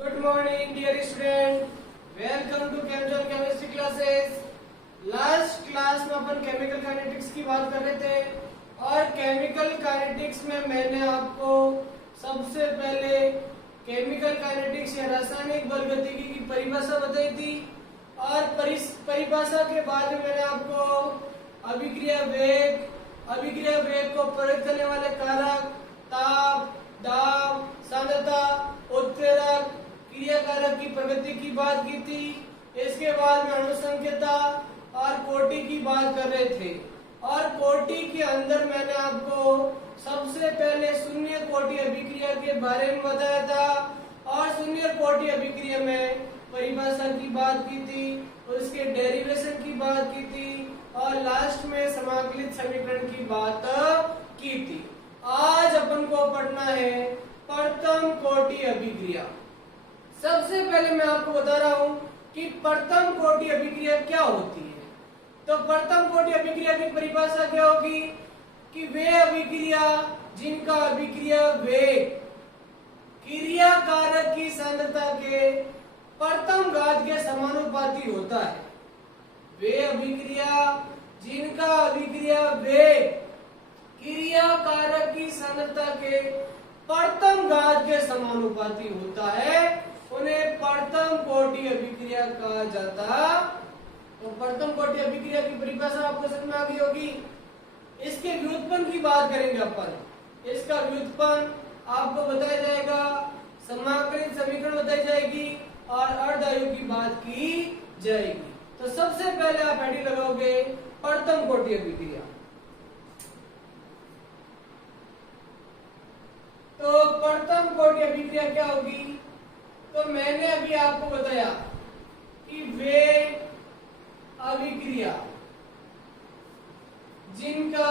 Good morning dear student, welcome to chemical chemistry classes. Last class में अपन chemical kinetics की बात कर रहे थे और केमिकल काइनेटिक्स में मैंने आपको सबसे पहले केमिकल काइनेटिक्स या रासायनिक बलगतिकी की परिभाषा बताई थी और परिभाषा के बाद में मैंने आपको अभिक्रिया वेग को प्रेरित करने वाले कारक, ताप, दाब, सांद्रता, उत्प्रेरक, क्रियाकारक की प्रगति की बात की थी। इसके बाद में अणुसंख्यता और कोटि की बात कर रहे थे और कोटि के अंदर मैंने आपको सबसे पहले शून्य कोटि अभिक्रिया के बारे में बताया था और शून्य कोटि अभिक्रिया में परिभाषा की बात की थी, उसके डेरिवेशन की बात की थी और लास्ट में समाकलित समीकरण की बात की थी। आज अपन को पढ़ना है प्रथम कोटि अभिक्रिया। सबसे पहले मैं आपको बता रहा हूं कि प्रथम कोटि अभिक्रिया क्या होती है। तो प्रथम कोटि अभिक्रिया की परिभाषा क्या होगी कि वे अभिक्रिया जिनका अभिक्रिया वेग क्रिया कारक की सांद्रता के प्रथम घात के समानुपाती होता है। वे अभिक्रिया जिनका अभिक्रिया वेग क्रिया कारक की सांद्रता के प्रथम घात के समानुपाती होता है, उन्हें प्रथम कोटि अभिक्रिया कहा जाता। तो प्रथम कोटि अभिक्रिया की परिभाषा आपको समझ में आ गई होगी। इसके व्युत्पन्न की बात करेंगे अपन। इसका व्युत्पन्न आपको बताया जाएगा, समाकलित समीकरण बताई जाएगी और अर्धायु की बात की जाएगी। तो सबसे पहले आप हेडिंग लगाओगे प्रथम कोटि अभिक्रिया। तो प्रथम कोटि अभिक्रिया क्या होगी? तो मैंने अभी आपको बताया कि वे अभिक्रिया जिनका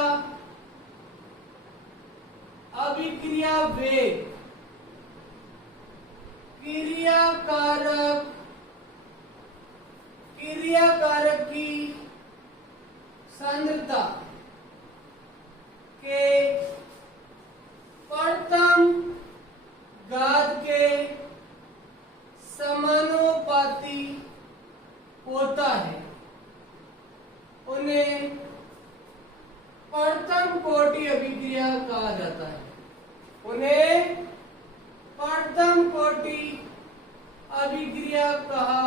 अभिक्रिया वेग क्रिया कारक की सांद्रता के प्रथम घात के समानुपाती होता है, उन्हें प्रथम कोटि अभिक्रिया कहा जाता है। उन्हें प्रथम कोटि अभिक्रिया कहा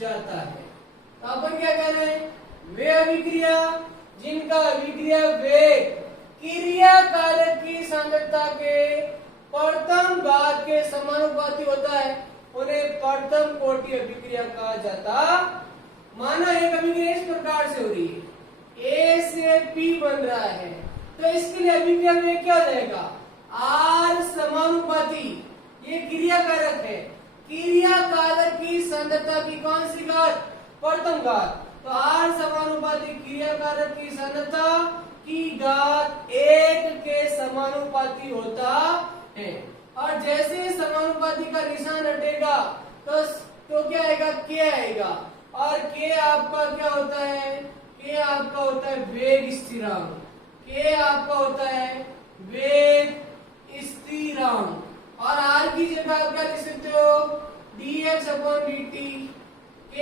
जाता है। तो अपन क्या कह रहे हैं? वे अभिक्रिया जिनका अभिक्रिया वेग क्रिया कारक की सांद्रता के प्रथम घात के समानुपाती होता है, उन्हें प्रथम कोटि अभिक्रिया कहा जाता। माना एक अभिक्रिया इस प्रकार से हो रही है, A से P बन रहा है, तो इसके लिए अभिक्रिया में क्या हो जाएगा? R समानुपाती, ये क्रिया कारक है, क्रिया कारक की सांद्रता की कौन सी घात? प्रथम घात। तो R समानुपाती क्रिया कारक की सांद्रता की घात 1 के समानुपाती होता है और जैसे समानुपाती का निशान हटेगा तो क्या आएगा? K आएगा और K आपका क्या होता है? K आपका होता है वेग स्थिरांक। K आपका होता है वेग स्थिरांक और R की जगह आप क्या लिख सकते हो? dx upon dt, K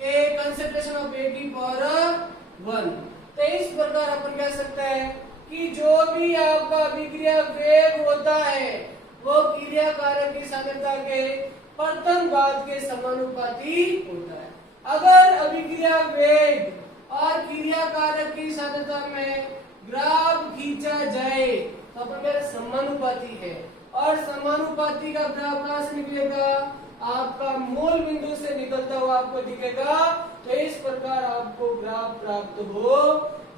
concentration of A की पावर 1। तो इस प्रकार अपन कह सकते हैं कि जो भी आपका अभिक्रिया वेग होता है वो क्रिया कारक की सांद्रता के प्रथम घात के समानुपाती होता है। अगर अभिक्रिया वेग और क्रिया कारक की सांद्रता में ग्राफ खींचा जाए तो अपन कह रहे समानुपाती है और समानुपाती का ग्राफ कहां से निकलेगा? आपका मूल बिंदु से निकलता हुआ आपको दिखेगा। तो इस प्रकार आपको ग्राफ प्राप्त हो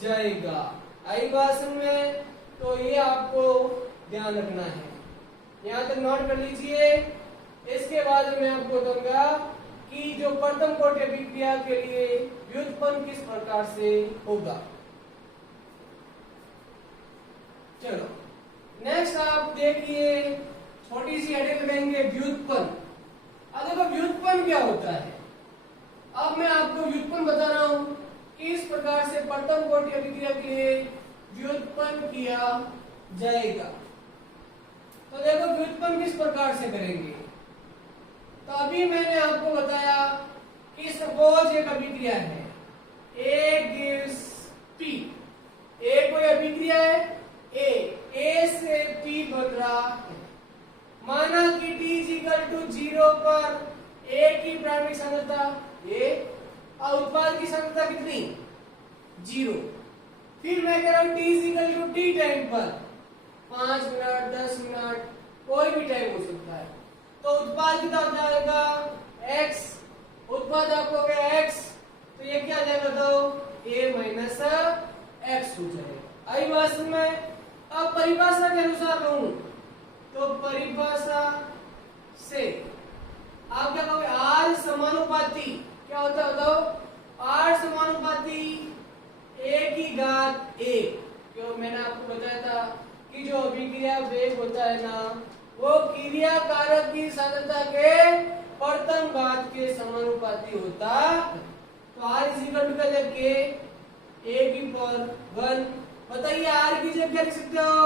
जाएगा। आई बात समझ में? तो ये आपको ध्यान रखना है, यहाँ तक नोट कर लीजिए। इसके बाद मैं आपको बताऊंगा कि जो प्रथम कोटि अभिक्रिया के लिए व्युत्पन्न किस प्रकार से होगा। चलो नेक्स्ट आप देखिए, छोटी सी हेडिंग लगाएंगे व्युत्पन्न। अब देखो व्युत्पन्न क्या होता है। अब मैं आपको व्युत्पन्न बता रहा हूं कि इस प्रकार से प्रथम कोटि अभिक्रिया के लिए व्युत्पन्न किया जाएगा। तो देखो व्युत्पन्न किस प्रकार से करेंगे। तो अभी मैंने आपको बताया कि सपोज एक अभिक्रिया है A gives P। A कोई अभिक्रिया है A से P बन रहा है। माना कि T = 0 पर A की प्रारंभिक सांद्रता A और उत्पाद की सांद्रता कितनी 0। फिर मैं कह रहा हूं T = T टाइम पर 5 मिनट 10 मिनट कोई भी टाइम हो सकता है, तो उत्पाद कितना हो जाएगा x। उत्पाद आपको हो गया x, तो ये क्या आ जाएगा तो A - x हो जाएगा। आई बात में अब परिभाषा के अनुसार कहूं तो परिभाषा से आप क्या कहोगे R समानुपाती क्या होता है बताओ R समानुपाती A⁴ क्यों मैंने आपको बताया था कि जो अभिक्रिया वेग होता है ना वो क्रिया कारक की सांद्रता के प्रथम घात के समानुपाती होता। तो R का जब K A⁴ बताइए R की जगह क्या लिख सकते हो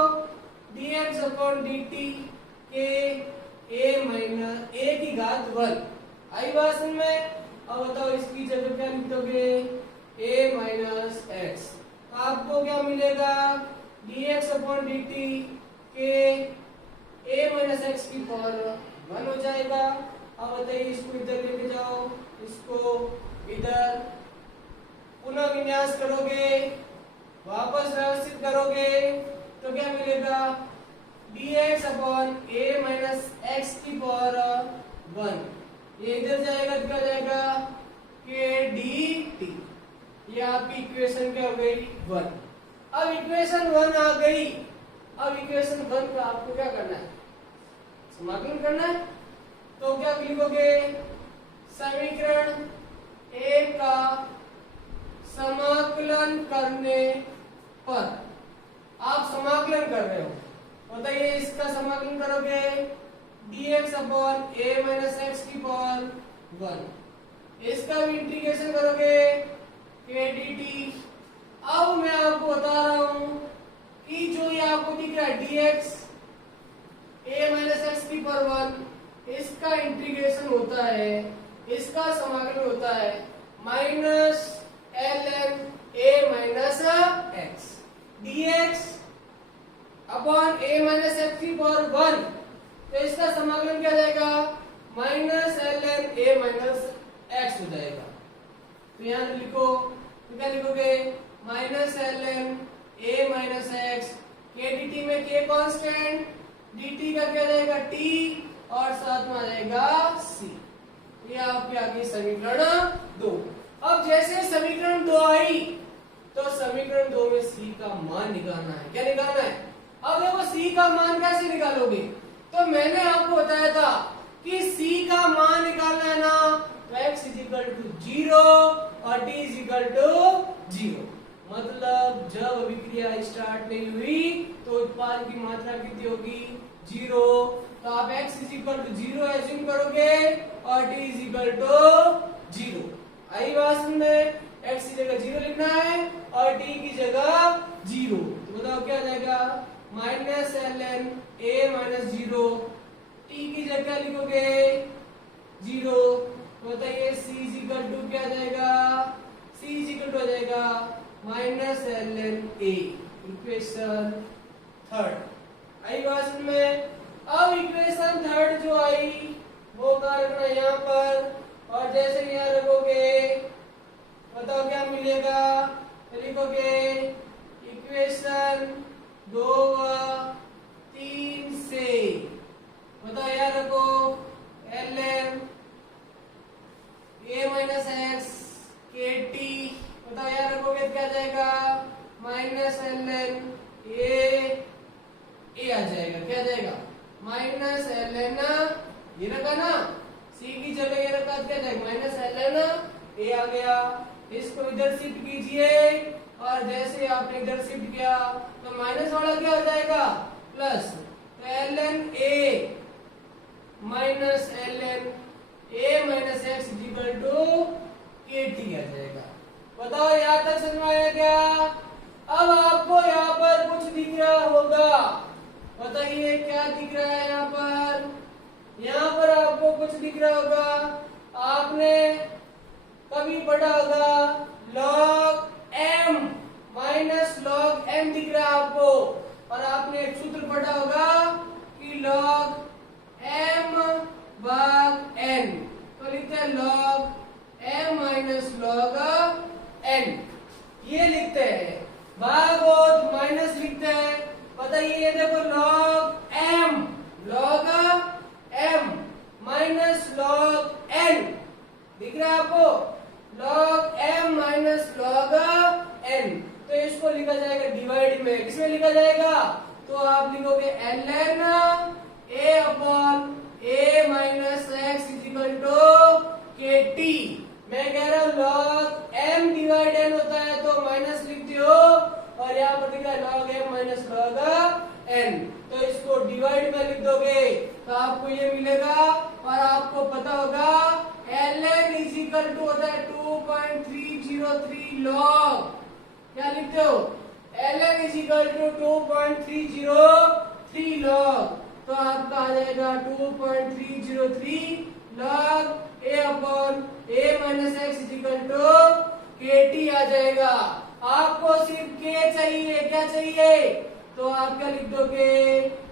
dx/dt के A⁻1। आई बात में अब बताओ इसकी जगह क्या लिख दोगे A - x। तो आपको क्या मिलेगा dx/dt के A-x⁴ हो जाएगा। अब बताइए इसको इधर लेके जाओ, इसको इधर पुनः विन्यास करोगे, वापस व्यवस्थित करोगे तो क्या मिलेगा dx/A - x⁴ ये इधर जाएगा तो क्या जाएगा के dt। ये आपकी इक्वेशन क्या हो गई 1। अब इक्वेशन 1 आ गई। अब इक्वेशन 1 का आपको क्या करना है समाकलन करना है। तो क्या लिखोगे समीकरण 1 का समाकलन करने पर आप समाकलन कर रहे हो बताइए इसका समाकलन करोगे dx/A - x⁴ इसका भी इंटीग्रेशन करोगे के dt। अब मैं आपको बता रहा हूं कि जो ये आपको दिख रहा है dx A - x⁴ इसका इंटीग्रेशन होता है, इसका समाकलन होता है -ln A - x dx upon A - x⁴ तो इसका समाकलन क्या जाएगा -ln A - x हो जाएगा। तो यहां लिखो तो क्या लिखोगे -ln A - x के dt में k कांस्टेंट dt का क्या जाएगा t और साथ में आ जाएगा c। ये आपके आगे समीकरण 2। अब जैसे समीकरण 2 आई तो समीकरण 2 में c का मान निकालना है। क्या निकालना है अब देखो c का मान कैसे निकालोगे। तो मैंने आपको बताया था कि c का मान निकालना है ना तो x = 0 और t = 0। मतलब जब अभिक्रिया स्टार्ट नहीं हुई तो उत्पाद की मात्रा कितनी होगी 0। तो आप x = 0 एज्यूम करोगे और t = 0। आई बात में x की जगह 0 लिखना है और t की जगह 0। तो बताओ क्या आ जाएगा -ln A - 0 t की जगह लिखोगे 0। तो बताइए c = क्या आ जाएगा c = हो जाएगा -ln A। इक्वेशन 3 आई बात में। अब इक्वेशन 3 जो आई वो क्या रखना यहाँ पर और जैसे यहाँ रखोगे बताओ क्या मिलेगा तो लिखोगे इक्वेशन 2 व 3 से बताओ यहाँ रखो ln A - x kt बताओ यहाँ रखोगे तो क्या जाएगा -ln A आ जाएगा। क्या जाएगा -ln ये रखा ना c की जगह ये रखा तो क्या जाएगा -ln A आ गया। इसको इधर शिफ्ट कीजिए और जैसे आपने इधर शिफ्ट किया तो माइनस वाला क्या हो जाएगा plus. ln A -ln A - x = kt आ जाएगा। बताओ यहाँ तक समझ में आया क्या। अब आपको यहाँ पर कुछ दिख रहा होगा बताइए क्या दिख रहा है यहाँ पर। यहाँ पर आपको कुछ कुछ दिख रहा होगा, आपने कभी पढ़ा होगा log m minus log m दिख रहा है आपको, और आपने एक सूत्र पढ़ा होगा कि log m भाग n, तो लिखते हैं log m minus log n, ये लिखते हैं। भाग और माइनस लिखते हैं, बताइए ये देखो log m minus log n दिख रहा है आपको, log m minus log n, तो इसको लिखा जाएगा डिवाइड में, किसमें लिखा जाएगा, तो आप लिखोगे ln a upon a minus x is equal to kt। मैं कह रहा हूं log m डिवाइड n होता है तो माइनस लिखते हो, और यहाँ पर लिखा है log m minus log n, तो इसको डिवाइड में लिख दोगे तो आपको ये मिलेगा, और आपको पता होगा ln इज इक्वल टू होता है 2.303 log, क्या लिखते हो, ln is equal to 2.303 log, तो आपका आ जाएगा 2.303 log a upon a minus X is equal to kt आ जाएगा। आपको सिर्फ k चाहिए, क्या चाहिए, तो आप क्या लिख दोगे,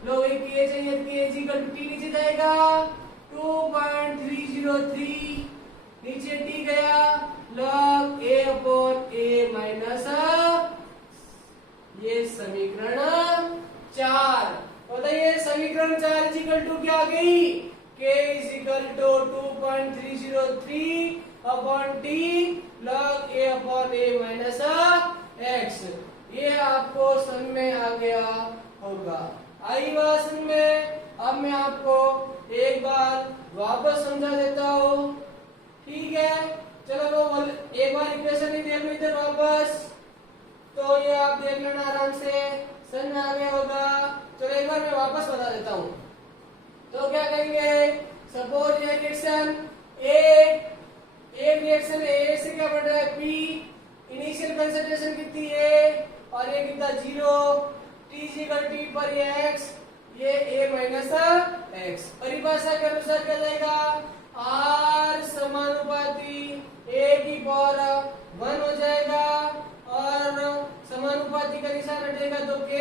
लो ये k चाहिए, k is equal to t नीचे जाएगा 2.303, नीचे t गया log a upon a minus, ये समीकरण 4, बताइए समीकरण 4 इज इक्वल टू क्या आ गई, k is equal to 2.303 upon t log a upon a minus x, ये आपको समझ में आ गया होगा। आई बात समझ में, अब मैं आपको एक बार वापस समझा देता हूँ, ठीक है, चलो वो एक बार इक्वेशन ही देख लो इधर वापस, तो ये आप देख लेना आराम से, समझ में आ गया होगा। चलो एक बार मैं वापस बता देता हूँ, तो क्या करेंगे, सपोज ये रिएक्शन एक रिएक्शन ए से क्या बढ़ रहा है P, इनिशियल कंसंट्रेशन कितनी है, और ये कितना 0, T पर ये x, ये a माइनस x, परिभाषा के अनुसार क्या जाएगा, r समानुपाती a की पावर 1 हो जाएगा, और समानुपाती का निशान हटेगा तो k,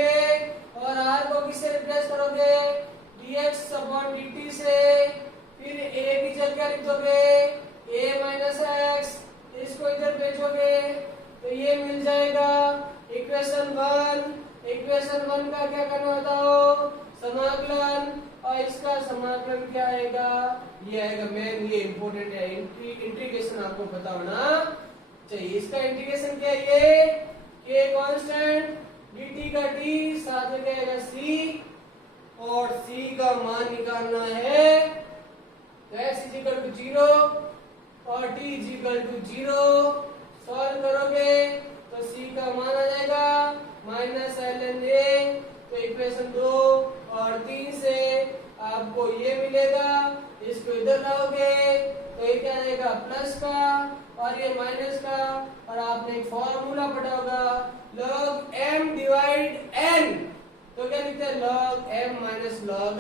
और r को किससे रिप्लेस करोगे, dx अपॉन dt से, फिर a की जगह क्या लिख दोगे, a माइनस एक्स, इसको इधर भेजोगे तो ये मिल जाएगा इक्वेशन 1। इक्वेशन 1 का क्या करना बताओ, समाकलन, और इसका समाकलन क्या आएगा, ये आएगा मेन, ये इंपॉर्टेंट है, इंटीग्रेशन आपको पता होना चाहिए। इसका इंटीग्रेशन क्या है, ये k कांस्टेंट, dt का t, साथ में क्या आएगा c, और c का मान निकालना है, तो x इज इक्वल टू 0 और t is equal to 0, solve करोगे तो c का मान आ जाएगा माइनस ln a, तो इक्वेशन 2 और 3 से आपको ये मिलेगा, इसको इधर लाओगे तो ये क्या आएगा प्लस का और ये माइनस का, और आपने एक फॉर्मूला पढ़ा होगा log m डिवाइड n, तो क्या लिखते हैं log m minus log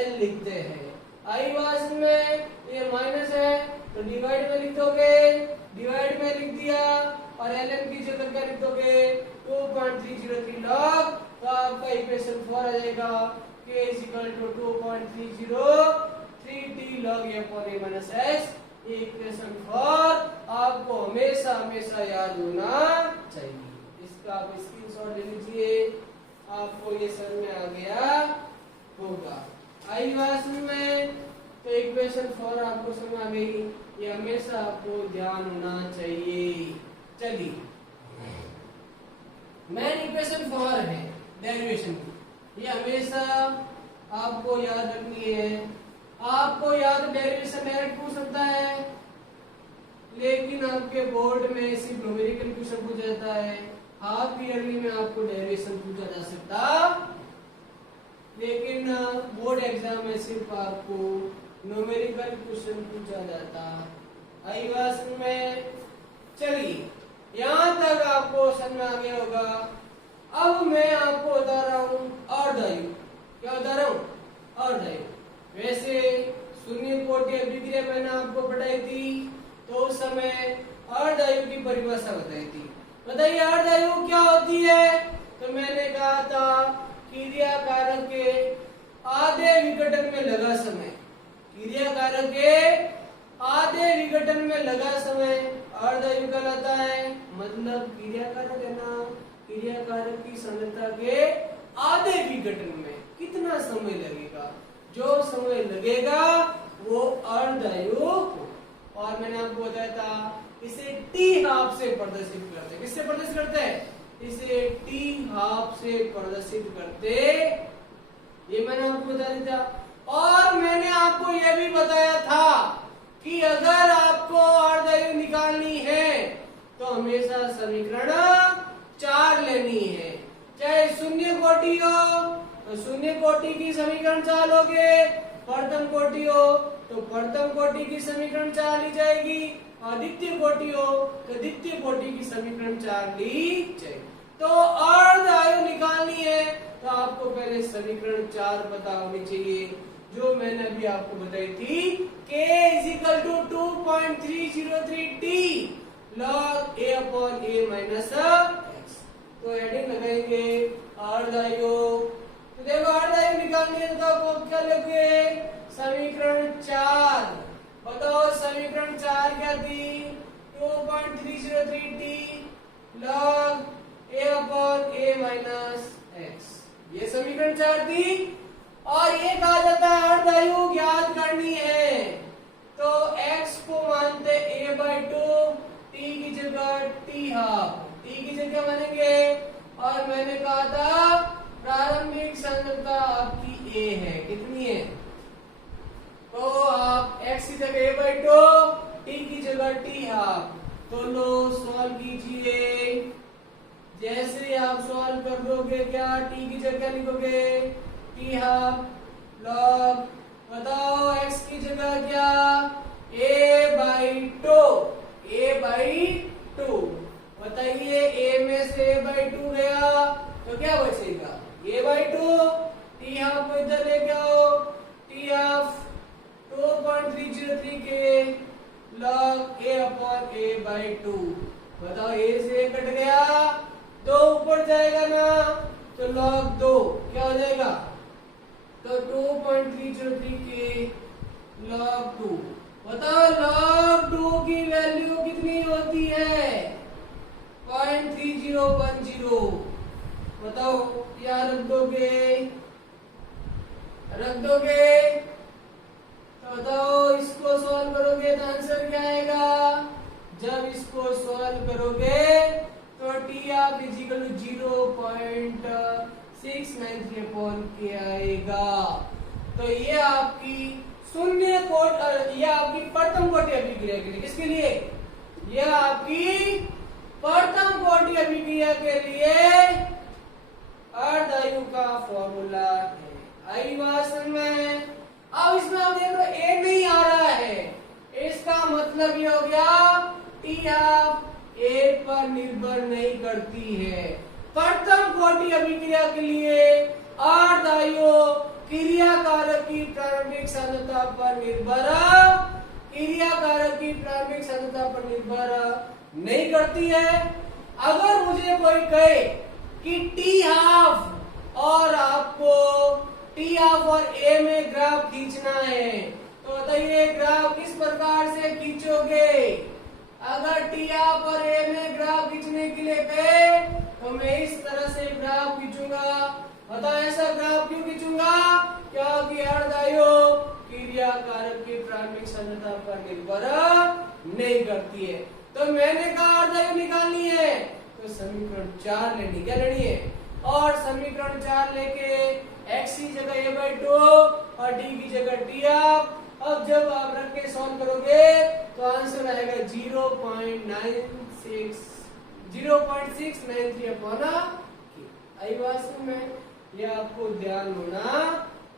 l लिखते हैं। आई बात में, ये माइनस है तो डिवाइड में लिख दोगे, डिवाइड में लिख दिया, और ln की जगह क्या लिख दोगे 2.303 log, तो आपका इक्वेशन 4 आ जाएगा k is equal to 2.303t log a upon a minus s। Equation 4 आपको हमेशा हमेशा याद होना चाहिए, इसका आप स्क्रीनशॉट ले लीजिए, आपको ये समझ में आ गया होगा। आई बात में, तो इक्वेशन 4 आपको समझ आ गई, ये हमेशा आपको ध्यान होना चाहिए। चलिए मेन इक्वेशन 4 है डेरिवेशन की, ये हमेशा आपको याद रखनी है। आपको याद डेरिवेशन डायरेक्ट पूछ सकता है, लेकिन आपके बोर्ड में सिर्फ न्यूमेरिकल क्वेश्चन पूछा जाता है, हाफ ईयरली में आपको डेरिवेशन पूछा जा सकता, लेकिन बोर्ड एग्जाम में सिर्फ आपको न्यूमेरिकल क्वेश्चन पूछा जाता। आई बात में, चलिए यहाँ तक आपको समझ में आ गया होगा। अब मैं आपको बता रहा हूँ अर्धआयु, क्या बता रहा हूँ, अर्धआयु। वैसे शून्य कोटि अभिक्रिया मैंने आपको पढ़ाई थी, तो उस समय अर्धआयु की परिभाषा बताई थी। बताइए अर्धआयु क्या होती है? तो मैंने कहा था क्रिया कारक के आधे विघटन में लगा समय, क्रिया कारक के आधे विघटन में लगा समय अर्धआयु कहलाता है। मतलब क्रिया कारक है ना, क्रिया कारक की सांद्रता के आधे विघटन में कितना समय लगेगा, जो समय लगेगा वो अर्धआयु। और मैंने आपको बताया था इसे टी हाफ से प्रदर्शित करते हैं। किससे प्रदर्शित करते हैं? इसे टी हाफ से प्रदर्शित करते, ये मैंने आपको बता दिया था। और मैंने आपको यह भी बताया था कि अगर आपको अर्धआयु निकालनी है तो हमेशा समीकरण 4 लेनी है। चाहे शून्य कोटि हो तो शून्य कोटि की समीकरण 4 लोगे, प्रथम कोटि हो तो प्रथम कोटि की समीकरण 4 ली जाएगी, और द्वितीय कोटि हो तो द्वितीय कोटि की समीकरण 4 ली जाएगी। तो अर्धआयु निकालनी है तो आपको पहले समीकरण 4 पता होनी चाहिए, जो मैंने अभी आपको बताई थी। k = 2.303 t log a upon a minus x। तो हेडिंग लगाएंगे अर्धआयु। तो देखो अर्धआयु निकालनी है तो आपको क्या लिखोगे? समीकरण 4। बताओ समीकरण 4 क्या थी? 2.303 t log a upon a minus x, ये समीकरण 4 थी। और ये कहा जाता है अर्धआयु ज्ञात करनी है तो x को मानते a/2, t की जगह t हाफ, t की जगह मानेंगे। और मैंने कहा था प्रारंभिक सांद्रता आपकी a है, कितनी है? तो आप x की जगह a/2, t की जगह t हाफ, तो लो सॉल्व कीजिए। जैसे आप सॉल्व कर दोगे क्या t की जगह लिखोगे t हाफ लॉग, बताओ x की जगह क्या? a/2, a/2। बताइए a में से a/2 गया तो क्या बचेगा? a/2। t हाफ को इधर लेके आओ, t हाफ 2.303 के log a upon a/2। बताओ a से कट गया, 2 ऊपर जाएगा ना, तो log 2 क्या हो जाएगा? तो 2.303 के log 2। बताओ log 2 की वैल्यू कितनी होती है? 0.3010। बताओ क्या रख दोगे? तो बताओ इसको सॉल्व करोगे तो आंसर क्या आएगा? जब इसको सॉल्व करोगे तो टी आप इजिकल 0.693 अपॉन के आएगा। तो ये आपकी शून्य कोट, ये आपकी प्रथम कोटि अभिक्रिया के लिए, किसके लिए? यह आपकी प्रथम कोटि अभिक्रिया के लिए अर्धआयु का फॉर्मूला है। आई बात समझ में? अब इसमें आप देख रहे ए नहीं आ रहा है, इसका मतलब ये हो गया टी हाफ ए पर निर्भर नहीं करती है। प्रथम कोटि अभिक्रिया के लिए अर्धआयु क्रिया कारक की प्रारंभिक सांद्रता पर निर्भर नहीं करती है। अगर मुझे कोई कहे कि टी हाफ और आपको टी हाफ और ए में ग्राफ खींचना है तो बताइए ग्राफ किस प्रकार से खींचोगे? अगर टी हाफ और ए में ग्राफ खींचने के लिए कहे तो मैं इस तरह से ग्राफ खींचूंगा। बताओ ऐसा ग्राफ क्यों खींचूंगा? क्योंकि अर्धआयु क्रिया कारक की प्रारंभिक सांद्रता पर निर्भर नहीं करती है। तो मैंने कहा अर्धआयु निकालनी है तो समीकरण 4 लेनी, क्या लेनी है? और समीकरण 4 लेके x की जगह a/2 और d की जगह t हाफ। अब जब आप रख के सॉल्व करोगे तो आंसर आएगा 0.693 अपॉन k। आई बात में? ये आपको ध्यान होना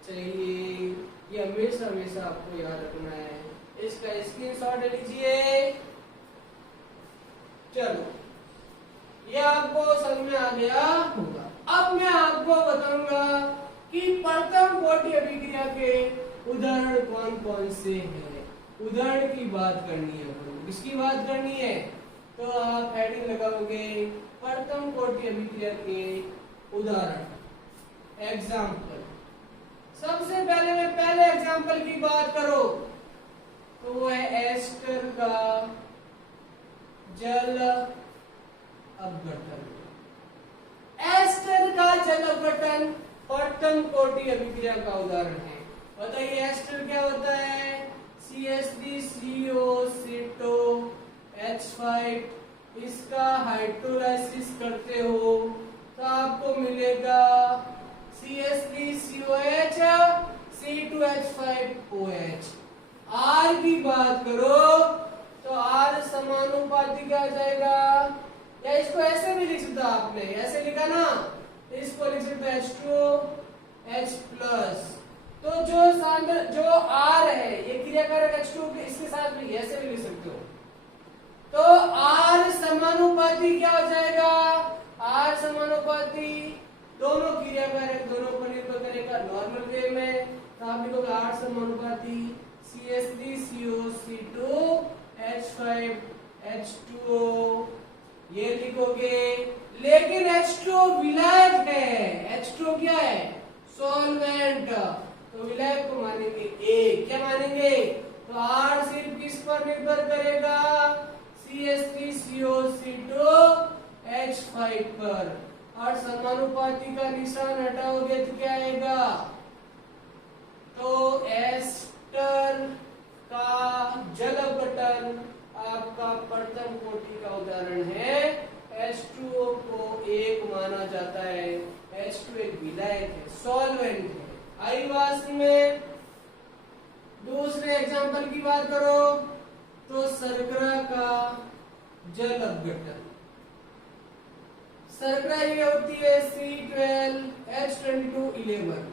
चाहिए, ये हमेशा हमेशा आपको याद रखना है। इसका स्क्रीनशॉट ले लीजिए। चलो ये आपको समझ में आ गया होगा। अब मैं आपको बताऊंगा कि प्रथम कोटि अभिक्रिया के उदाहरण कौन कौन से हैं, उदाहरण की बात करनी है। किसकी बात करनी है? तो आप हेडिंग लगाओगे प्रथम कोटि अभिक्रिया के उदाहरण, एग्जाम्पल। सबसे पहले मैं पहले एग्जाम्पल की बात करो तो वो है एस्टर का जल अपघटन। एस्टर का जल अपघटन प्रथम कोटि अभिक्रिया का उदाहरण है। बताइए एस्टर क्या होता है? CH3CO H5, इसका हाइड्रोलाइसिस करते हो तो आपको मिलेगा CH3COH C2H5OH। R की बात करो तो R समानुपाती क्या हो जाएगा? या इसको ऐसे भी लिख सकता, आपने ऐसे लिखा ना, इसको लिख सकते H2H+। तो जो R है ये क्रियाकारक H2 के इसके साथ भी ऐसे भी लिख सकते हो। तो R समानुपाती क्या हो जाएगा? R समानुपाती दोनों क्रियाकारक दोनों पर निर्भर करेगा नॉर्मल वे में, तो आप लिखोगे R समानुपाती CH3CO C2H5H2O ये लिखोगे। लेकिन H2O विलायक है, H2O क्या है? सॉल्वेंट। तो विलायक को मानेंगे A। क्या मानेंगे? तो R सिर्फ किस पर निर्भर करेगा? CH3CO C2H5 पर। और समानुपाती का निशान हटाओगे तो क्या आएगा? तो एस्टर का जल अपघटन आपका प्रथम कोटि का उदाहरण है। H2O को एक माना जाता है, H2 एक विलायक है, सॉल्वेंट है। आई बात में दूसरे एग्जांपल की बात करो तो शर्करा का जल अपघटन। शर्करा ये होती है C12H2211।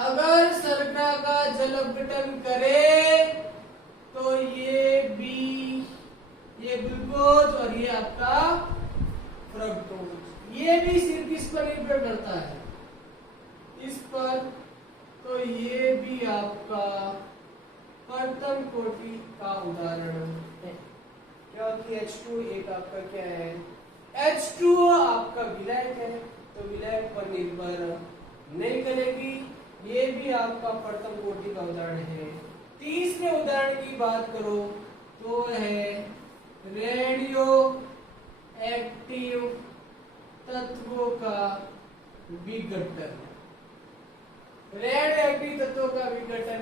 अगर शर्करा का जल अपघटन करे तो ये ग्लूकोज और ये आपका फ्रक्टोज, ये भी सिर्फ किस पर निर्भर करता है? इस पर। तो ये भी आपका प्रथम कोटि का उदाहरण है, क्योंकि H2 एक आपका क्या है? H2O आपका विलायक है, तो विलायक पर निर्भर नहीं करेगी। ये भी आपका प्रथम कोटि का उदाहरण है। तीसरे उदाहरण की बात करो तो है रेडियो एक्टिव तत्वों का विघटन। रेडियो एक्टिव तत्वों का विघटन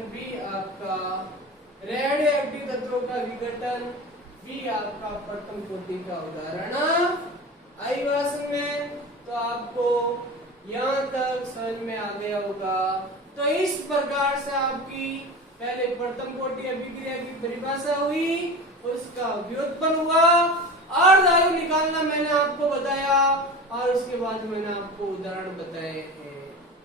भी आपका प्रथम कोटि का उदाहरण आई भाषण में। तो आपको यहाँ तक समझ में आ गया होगा। तो इस प्रकार से आपकी पहले प्रथम कोटि अभिक्रिया की परिभाषा हुई, उसका व्युत्पन्न हुआ, अर्धआयु निकालना मैंने आपको बताया, और उसके बाद मैंने आपको उदाहरण बताए हैं।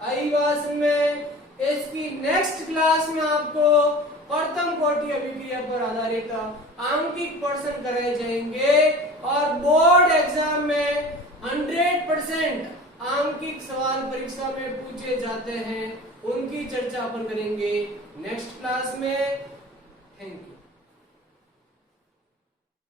आई भाषण में इसकी नेक्स्ट क्लास में आपको प्रथम कोटि अभिक्रिया पर आधारित आंकिक प्रश्न कराए जाएंगे, और बोर्ड एग्जाम में 100% आंकिक सवाल परीक्षा में पूछे जाते हैं, उनकी चर्चा अपन करेंगे नेक्स्ट क्लास में। Thank you.